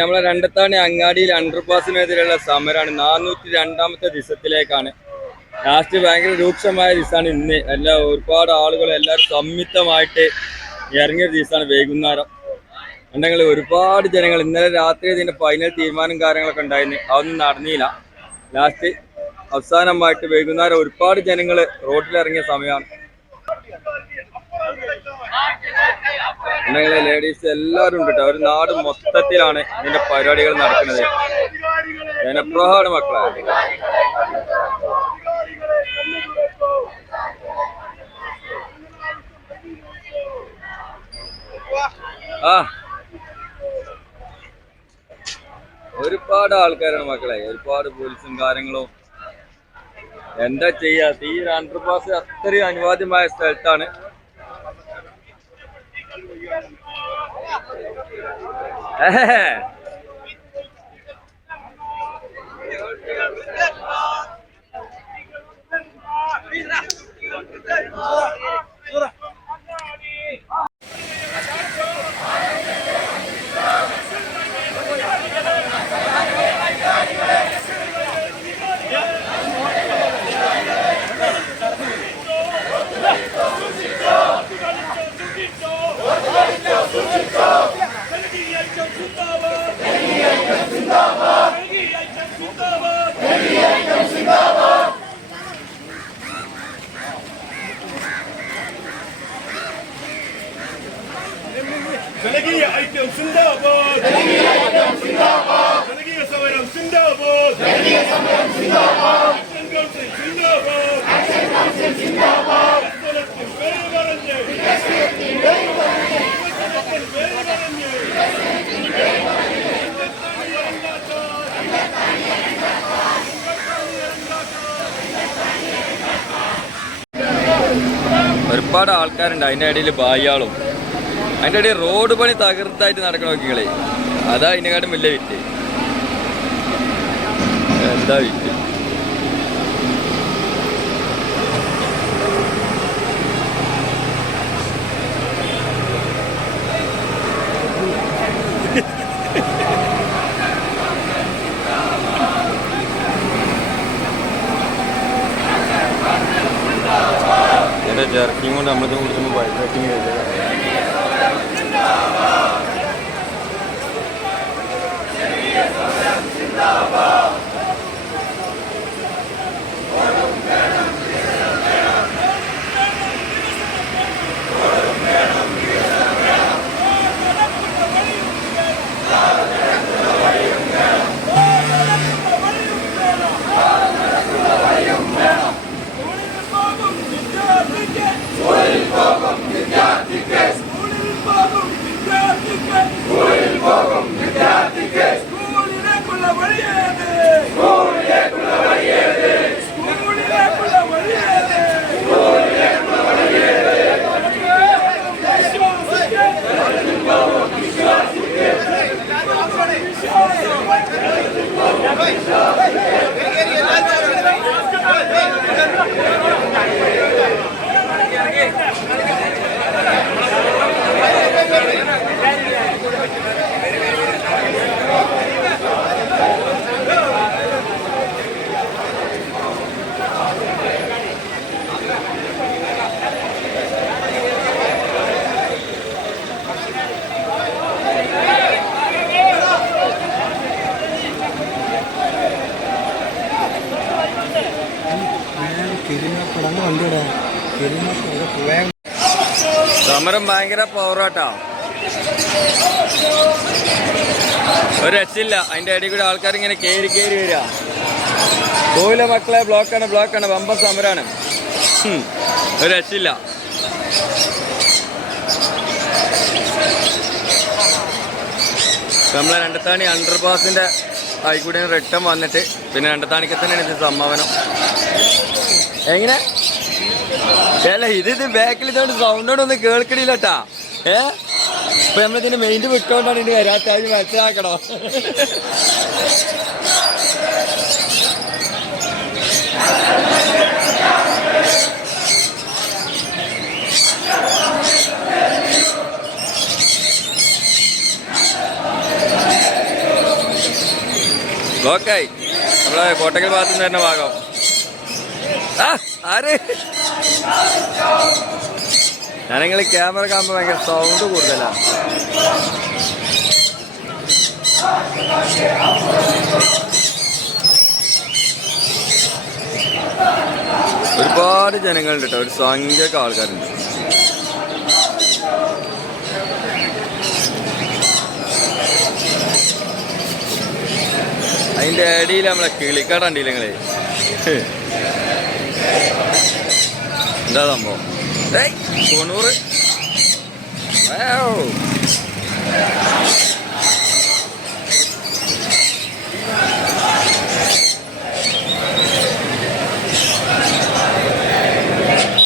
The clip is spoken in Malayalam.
നമ്മളെ രണ്ടത്താണി അങ്ങാടിയിൽ അണ്ടർപാസിനെതിരെയുള്ള സമരമാണ്. 402ാമത്തെ ദിവസത്തിലേക്കാണ്. ലാസ്റ്റ് ഭയങ്കര രൂക്ഷമായ ദിവസമാണ് ഇന്ന്. ഒരുപാട് ആളുകൾ എല്ലാവരും സംയുക്തമായിട്ട് ഇറങ്ങിയ ദിവസമാണ് വൈകുന്നേരം. ഉണ്ടെങ്കിൽ ഒരുപാട് ജനങ്ങൾ ഇന്നലെ രാത്രി ഇതിന്റെ ഫൈനൽ തീരുമാനം കാര്യങ്ങളൊക്കെ ഉണ്ടായിരുന്നു. അതൊന്നും നടന്നില്ല. ലാസ്റ്റ് അവസാനമായിട്ട് വൈകുന്നേരം ഒരുപാട് ജനങ്ങൾ റോഡിലിറങ്ങിയ സമയമാണ്. ഉണ്ടെങ്കിൽ ലേഡീസ് എല്ലാവരും ഉണ്ട് കേട്ടോ. ഒരു നാട് മൊത്തത്തിലാണ് ഇതിന്റെ പരിപാടികൾ നടക്കുന്നത്. ജനപ്രഹമാണ് മക്കളെ. ഒരുപാട് ആൾക്കാരാണ് മക്കളെ, ഒരുപാട് പോലീസും കാര്യങ്ങളും. എന്താ ചെയ്യാ, ഈ അണ്ടർപാസ് അത്രയും അനിവാര്യമായ സ്ഥലത്താണ്. ജനകീയ ഐക്യം സിന്ദാബാദ്, ജനകീയ ഐക്യം സിന്ദാബാദ്, ജനകീയ സമരം സിന്ദാബാദ്, ജനകീയ സമരം സിന്ദാബാദ്, ആക്ഷൻ കൗൺസിൽ സിന്ദാബാദ്, ആക്ഷൻ കൗൺസിൽ സിന്ദാബാദ്, വികസനത്തിൽ പേര് പറഞ്ഞ്, വികസനത്തിൽ പേര് പറഞ്ഞ്, വികസനത്തിൽ പേര് പറഞ്ഞ്, വികസനത്തിൽ പേര് പറഞ്ഞ്, ഒരുപാട് ആൾക്കാരുണ്ട്. അതിൻ്റെ ഇടയിൽ ബായാളും, അതിൻ്റെ ഇടയിൽ റോഡ് പണി തകർത്തായിട്ട് നടക്കണ നോക്കികളെ. അതാ ഇതിനെക്കാട്ടും വലിയ വിറ്റ്. എന്താ വിറ്റ്? എൻ്റെ ജർക്കിങ് കൊണ്ട് നമ്മളിത് കുടിച്ചുമ്പോൾ ബൈക്ക് ട്രക്കിങ് ചെയ്തത്. സമരം ഭയങ്കര പവറാട്ടാ, ഒരു രക്ഷയില്ല. അതിന്റെ ഇടയിൽ കൂടെ ആൾക്കാർ ഇങ്ങനെ കയറി വരിക. കോയിലെ മക്കളെ ബ്ലോക്കാണ് വമ്പ സമരാണ്. ഒരു രക്ഷയില്ല. നമ്മളെ രണ്ടത്താണി അണ്ടർപാസിന്റെ ആയിക്കൂടെ റിട്ടേൺ വന്നിട്ട് പിന്നെ രണ്ടത്താണിക്ക് തന്നെയാണ് ഇത് സംഭാവനം. എങ്ങനെ അല്ല ഇത് ബാക്കിൽ ഇതുകൊണ്ട് സൗണ്ടോടൊന്നും കേൾക്കണില്ലട്ടാ. ഇപ്പൊ നമ്മളിതിന്റെ മെയിൻ വിട്ടോണ്ടാണ് ഇത് വരാത്ത, മനസ്സിലാക്കണോ? ബ്ലോക്കായി നമ്മളെ കോട്ടക്കൽ ഭാഗത്തു നിന്ന് തന്നെ ഭാഗം. ആ ആര് ഞാനിങ്ങൾ ക്യാമറ കാണുമ്പോൾ ഭയങ്കര സൗണ്ട് കൂടുതലാണ്. ഒരുപാട് ജനങ്ങളുണ്ട് കേട്ടോ, ഒരു സംഖ്യയൊക്കെ ആൾക്കാരുണ്ട്. അതിന്റെ ഇടയിൽ നമ്മളെ കിളിക്കാട് കണ്ടില്ല നിങ്ങള്, എന്താ സംഭവം? 90